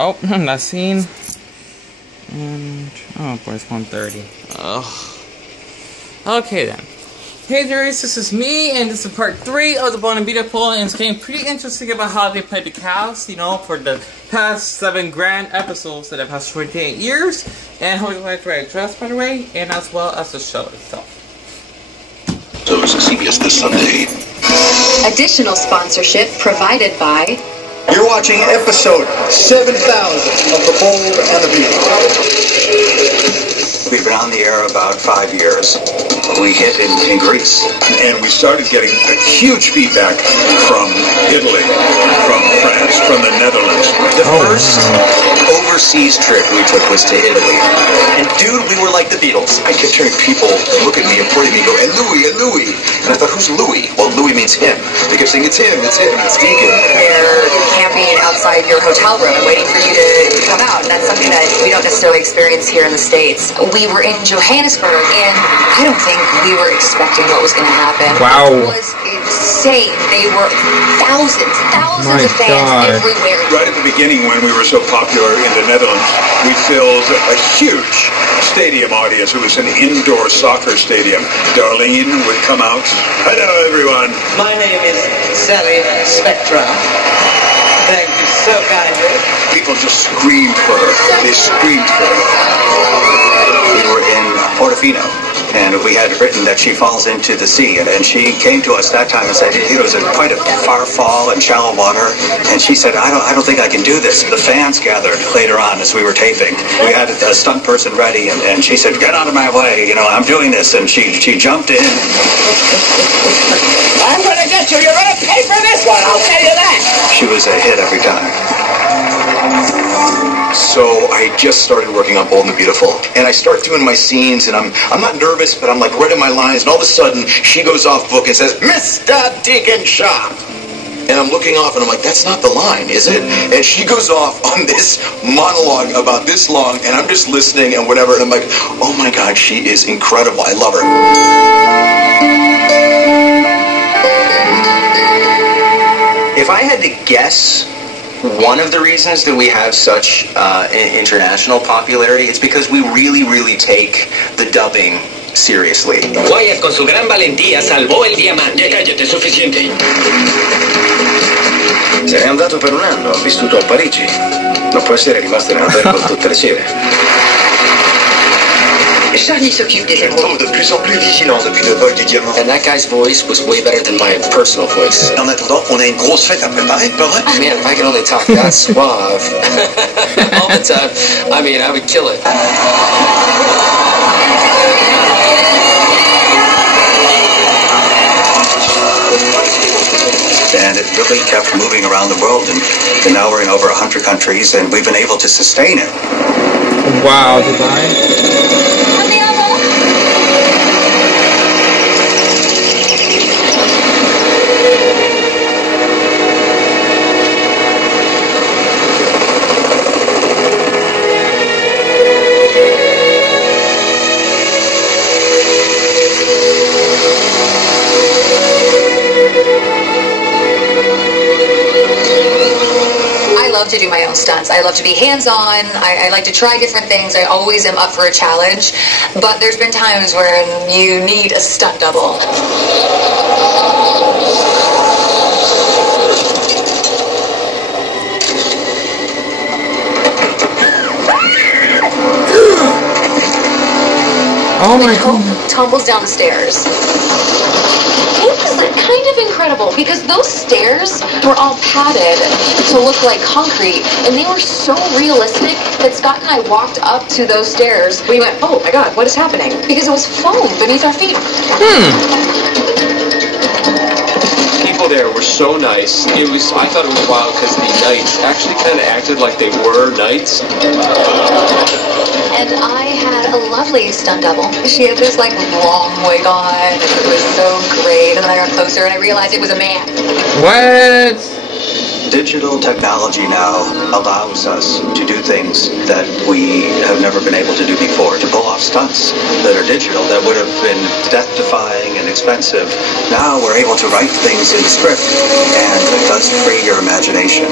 Oh, that scene. And oh boy, it's 1:30. Oh. Okay then. Hey there, this is me, and this is part 3 of the Bold and Beautiful, and it's getting pretty interesting about how they played the cast, you know, for the past 7 grand episodes that have passed 28 years, and how we like the right dress, by the way, and as well as the show itself. So it's CBS this Sunday. Additional sponsorship provided by... You're watching episode 7,000 of The Bold and the Beautiful. We've been on the air about 5 years. We hit in Greece. And we started getting a huge feedback from Italy, from France, from the Netherlands. The first overseas trip we took was to Italy. And dude, we were like the Beatles. I kept hearing people look at me and point at me and go, and Louis. And I thought, who's Louis? Well, Louis means him. They kept saying, it's him, it's Deacon. They're camping outside your hotel room and waiting for you to come out. And that's something that we don't necessarily experience here in the States. We were in Johannesburg, and I don't think we were expecting what was going to happen. Wow. It was insane. They were thousands of fans everywhere. Right at the beginning, when we were so popular in the Netherlands, we filled a huge stadium audience. It was an indoor soccer stadium. Darlene would come out. Hello, everyone. My name is Sally Spectra. Thank you so kindly. People just screamed for her. They screamed for her. We were in Portofino, and we had written that she falls into the sea, and she came to us that time and said it was quite a far fall and shallow water, and she said, I don't think I can do this. The fans gathered later on as we were taping. We had a stunt person ready, and she said, get out of my way, you know, I'm doing this, and she jumped in. I'm gonna get you. You're gonna pay for this one, I'll tell you that. She was a hit every time. So I just started working on Bold and the Beautiful, and I start doing my scenes, and I'm not nervous, but I'm like writing my lines, and all of a sudden she goes off book and says, Mr. Deacon Shaw. And I'm looking off, and I'm like, that's not the line, is it? And she goes off on this monologue about this long, and I'm just listening and whatever, and I'm like, oh my God, she is incredible. I love her. If I had to guess, one of the reasons that we have such international popularity is because we really take the dubbing seriously. Wyatt con su gran valentía salvó el diamante. Cállate, suficiente. Se n'è andato per un anno, ha vissuto a Parigi. Non può essere rimasto in Angleterre con tutte le cere. Charlie s'occupe des Je me trouve de plus en plus vigilant depuis le vol du diamant. And that guy's voice was way better than my personal voice. En attendant, on a une grosse fête à préparer, pas vrai? Man, if I could only talk that suave all the time, I mean, I would kill it. And it really kept moving around the world, and now we're in over 100 countries, and we've been able to sustain it. Wow, design. I love to do my own stunts. I love to be hands-on. I like to try different things. I always am up for a challenge. But there's been times where you need a stunt double. Oh my Hope God. tumbles down the stairs. It was kind of incredible because those stairs were all padded to look like concrete, and they were so realistic that Scott and I walked up to those stairs. We went, oh my God, what is happening? Because it was foam beneath our feet. People there were so nice. I thought it was wild because the knights actually kind of acted like they were knights. And I had a lovely stunt double. She had this like long wig on, and it was so great. And then I got closer and I realized it was a man. What? Digital technology now allows us to do things that we have never been able to do before, to pull off stunts that are digital that would have been death-defying and expensive. Now we're able to write things in script, and it does free your imagination.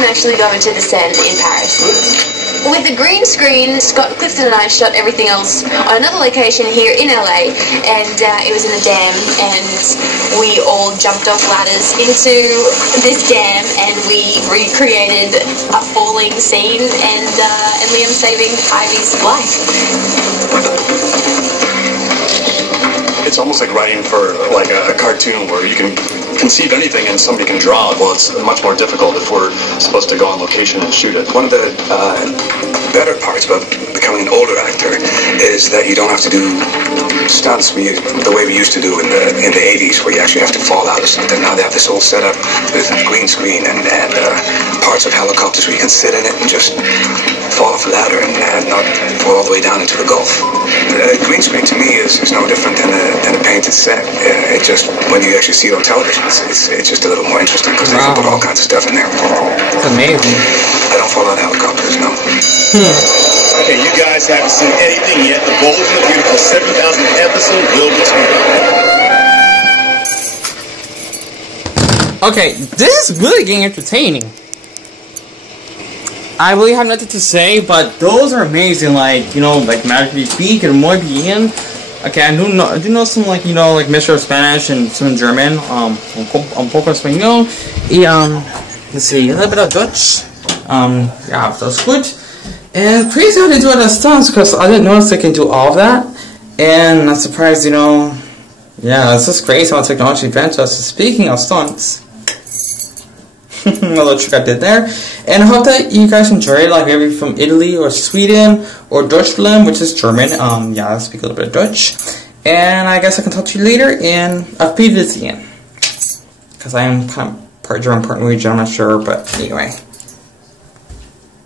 didn't actually go into the sand in Paris. With the green screen, Scott, Clifton and I shot everything else on another location here in LA, and it was in a dam, and we all jumped off ladders into this dam, and we recreated a falling scene, and Liam saving Ivy's life. It's almost like writing for like a cartoon where you can conceive anything and somebody can draw it. Well, it's much more difficult if we're supposed to go on location and shoot it. One of the better parts about becoming an older actor is that you don't have to do stunts the way we used to do in the 80s, where you actually have to fall out of something. Now they have this whole setup with green screen and parts of helicopters where you can sit in it and just fall off a ladder and not fall all the way down into the Gulf. Green screen to me is no different than a painted set. It just, when you actually see it on television, it's just a little more interesting because they can put all kinds of stuff in there. It's amazing. I don't fall out of helicopters, no. Okay, you guys haven't seen anything yet. The Bold and the Beautiful 7,000th episode will return. Okay, this is really getting entertaining. I really have nothing to say, but those are amazing. Like, you know, like Magic Speak and Muy Bien. Okay, I do know some, like, you know, like Mr. Spanish and some German. Un poco español. Y let's see, a little bit of Dutch. Yeah, that's good. And crazy how they do it as stunts, because I didn't notice they can do all of that. And I'm surprised, you know. Yeah, it's just crazy how technology advances us. Speaking of stunts, a little trick I did there. And I hope that you guys enjoyed it, like maybe from Italy or Sweden or Deutschland, which is German. Yeah, I speak a little bit of Dutch. And I guess I can talk to you later in a Wiedersehen, because I am kind of part German, part Norwegian, I'm not sure, but anyway.